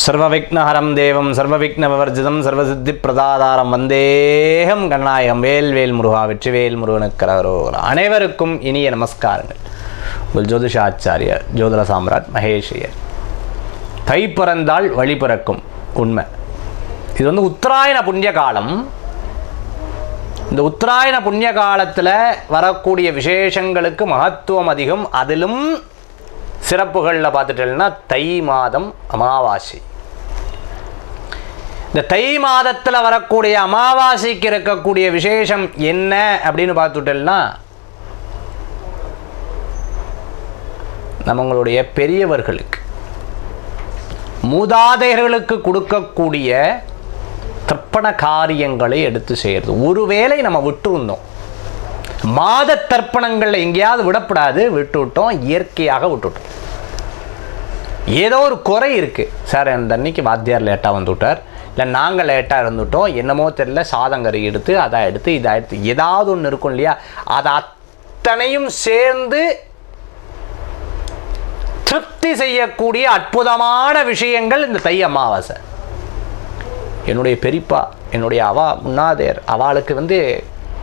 சர்வவிக்னஹரம் தேவம் சர்வவிக்னவர்ஜிதம் சர்வசித்தி பிரதாதாரம் வந்தேகம் கண்ணாயகம் வேல் வேல் முருகா வெற்றிவேல் முருகனுக்கரவரோகரா அனைவருக்கும் இனிய நமஸ்காரங்கள். உங்கள் ஜோதிஷ ஆச்சாரியர் ஜோதிட சாம்ராட் மகேஷியர். தை பிறந்தால் வழி பிறக்கும் உண்மை. இது வந்து உத்தராயண புண்ணிய காலம். இந்த உத்தராயண புண்ணிய காலத்தில் வரக்கூடிய விசேஷங்களுக்கு மகத்துவம் அதிகம். அதிலும் சிறப்புகளில் பார்த்துட்டேன்னா தை மாதம் அமாவாசை. இந்த தை மாதத்தில் வரக்கூடிய அமாவாசைக்கு இருக்கக்கூடிய விசேஷம் என்ன அப்படின்னு பார்த்துட்டேன்னா நம்மளுடைய பெரியவர்களுக்கு மூதாதையர்களுக்கு கொடுக்கக்கூடிய தர்ப்பண காரியங்களை எடுத்து செய்கிறது ஒருவேளை நம்ம விட்டு வந்தோம் மாத தர்ப்பணங்களில் எங்கேயாவது விடப்படாது விட்டு விட்டோம் இயற்கையாக விட்டுவிட்டோம். ஏதோ ஒரு குறை இருக்குது சார் அந்த அன்னைக்கு வாத்தியார் லேட்டாக வந்து விட்டார் இல்லை நாங்கள் லேட்டாக இருந்துட்டோம் என்னமோ தெரியல சாதங்கறி எடுத்து அதை எடுத்து இதை எடுத்து ஏதாவது ஒன்று இருக்கும் இல்லையா? அதை அத்தனையும் சேர்ந்து திருப்தி செய்யக்கூடிய அற்புதமான விஷயங்கள் இந்த தை அமாவாசை. என்னுடைய பெரியப்பா என்னுடைய அவா முன்னாதேர் அவளுக்கு வந்து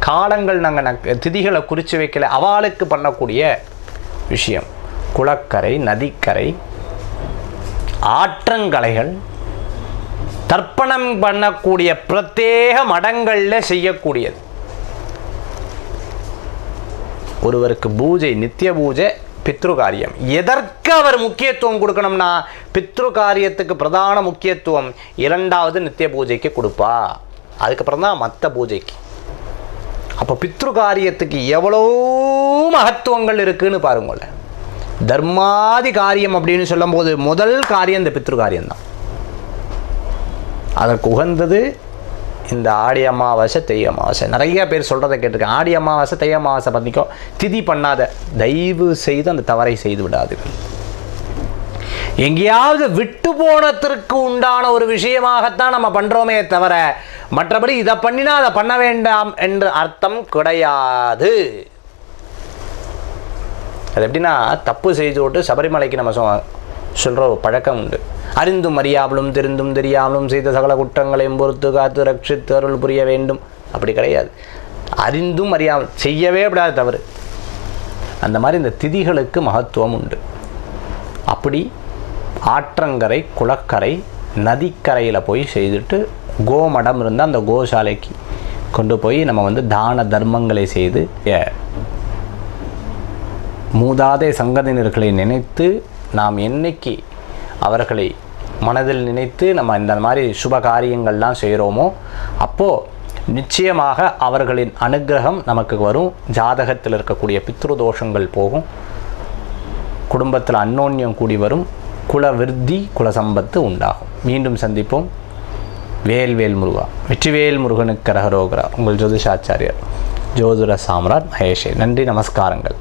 காலங்கள் நாங்கள் திதிகளை குறித்து வைக்கல. அவளுக்கு பண்ணக்கூடிய விஷயம். குளக்கரை நதிக்கரை ஆற்றங்கலைகள் தர்ப்பணம் பண்ணக்கூடிய பிரத்யேக மடங்களில் செய்யக்கூடியது. ஒருவருக்கு பூஜை நித்திய பூஜை பித்ரு காரியம் எதற்கு அவர் முக்கியத்துவம் கொடுக்கணும்னா பித்ரு காரியத்துக்கு பிரதான முக்கியத்துவம் இரண்டாவது நித்திய பூஜைக்கு கொடுப்பா. அதுக்கப்புறம் தான் மற்ற பூஜைக்கு. அப்போ பித்ரு காரியத்துக்கு எவ்வளோ மகத்துவங்கள் இருக்குன்னு பாருங்களேன் தர்மாதி காரியம் அப்படின்னு சொல்லும்போது முதல் காரியம் இந்த பித்ரு காரியம்தான் அதற்கு உகந்தது இந்த ஆடி அமாவாசை தை அமாவாசை. நிறைய பேர் சொல்கிறத கேட்டிருக்கேன். ஆடி அமாவாசை தை அமாவாசை பண்ணிக்கோ திதி பண்ணாத தயவு செய்து அந்த தவறை செய்து விடாதீர்கள். எங்கேயாவது விட்டு போனத்திற்கு உண்டான ஒரு விஷயமாகத்தான் நம்ம பண்ணுறோமே தவிர மற்றபடி இதை பண்ணினா அதை பண்ண வேண்டாம் என்று அர்த்தம் கிடையாது. அது எப்படின்னா தப்பு செய்து விட்டு சபரிமலைக்கு நம்ம சொ சொல்கிற ஒரு பழக்கம் உண்டு. அறிந்தும் அறியாமலும் தெரிந்தும் தெரியாமலும் செய்த சகல குற்றங்களையும் பொறுத்து காத்து ரட்சித்து அருள் புரிய வேண்டும். அப்படி கிடையாது. அறிந்தும் அறியாமல் செய்யவே விடாது தவறு. அந்த மாதிரி இந்த திதிகளுக்கு மகத்துவம் உண்டு. அப்படி ஆற்றங்கரை குளக்கரை நதிக்கரையில் போய் செய்துட்டு கோமடம் இருந்தால் அந்த கோசாலைக்கு கொண்டு போய் நம்ம வந்து தான தர்மங்களை செய்து எ- மூதாதை சங்கதியினர்களை நினைத்து நாம் என்னைக்கு அவர்களை மனதில் நினைத்து நம்ம இந்த மாதிரி சுப காரியங்கள்லாம் செய்கிறோமோ அப்போது நிச்சயமாக அவர்களின் அனுக்கிரகம் நமக்கு வரும். ஜாதகத்தில் இருக்கக்கூடிய பித்ரு தோஷங்கள் போகும். குடும்பத்தில் அன்னோன்யம் கூடி வரும். குல விருத்தி குல சம்பத்து உண்டாகும். மீண்டும் சந்திப்போம். வேல்வேல் முருகா. வெற்றிவேல் முருகனுக்கு கரகரோகரா. உங்கள் ஜோதிஷாச்சாரியர் ஜோதிர சாம்ராட் மகேஷே. நன்றி நமஸ்காரங்கள்.